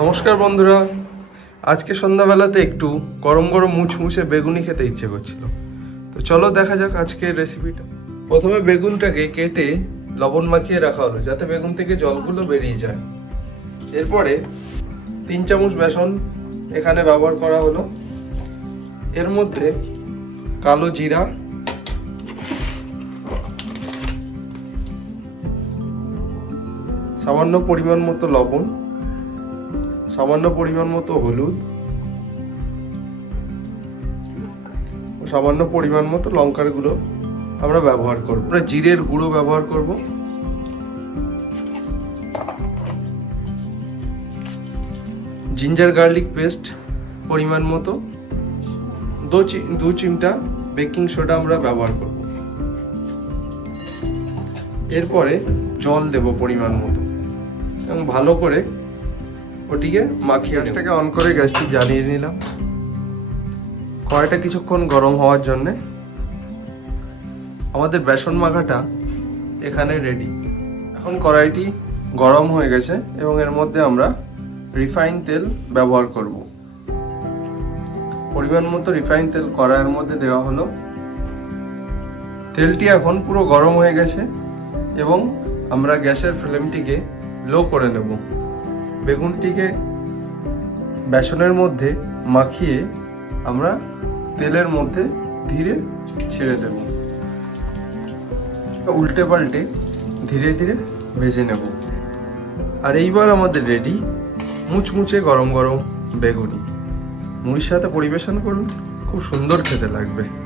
নমস্কার বন্ধুরা। আজকে সন্ধ্যাবেলাতে একটু গরম গরম মুচমুচে বেগুনি খেতে ইচ্ছে করছিল। তো চলো দেখা যাক আজকের রেসিপিটা প্রথমে বেগুনটাকে কেটে লবণ মাখিয়ে রাখা হলো, যাতে বেগুন থেকে জলগুলো বেরিয়ে যায়। এরপরে তিন চামচ বেসন এখানে ব্যবহার করা হলো। এর মধ্যে কালো জিরা, সামান্য পরিমাণ মতো লবণ সামান্য পরিমাণ মতো হলুদ। সামান্য পরিমাণ মতো লঙ্কার গুঁড়ো আমরা ব্যবহার করব। আমরা জিরের গুঁড়ো ব্যবহার করব। জিঞ্জার গার্লিক পেস্ট পরিমাণ মতো। দু দু চিমটা বেকিং সোডা আমরা ব্যবহার করব। এরপরে জল দেব পরিমাণ মতো। এবং ভালো করে ওটিকে মাখিয়ে গ্যাসটাকে অন করে গ্যাসটি জ্বালিয়ে নিলাম। কড়াইটা কিছুক্ষণ গরম হওয়ার জন্যে আমাদের বেসন মাখাটা এখানে রেডি এখন কড়াইটি গরম হয়ে গেছে এবং এর মধ্যে আমরা রিফাইন তেল ব্যবহার করব। পরিমাণ মতো রিফাইন তেল কড়াইয়ের মধ্যে দেওয়া হলো। তেলটি এখন পুরো গরম হয়ে গেছে এবং আমরা গ্যাসের ফ্লেমটিকে লো করে নেব। বেগুনটিকে বেসনের মধ্যে মাখিয়ে আমরা তেলের মধ্যে ধীরে ছেড়ে দেব। উল্টে পাল্টে ধীরে ধীরে ভেজে নেব। আর এইবার আমাদের রেডি মুচমুচে গরম গরম বেগুনি। মুড়ির সাথে পরিবেশন করুন, খুব সুন্দর খেতে লাগবে।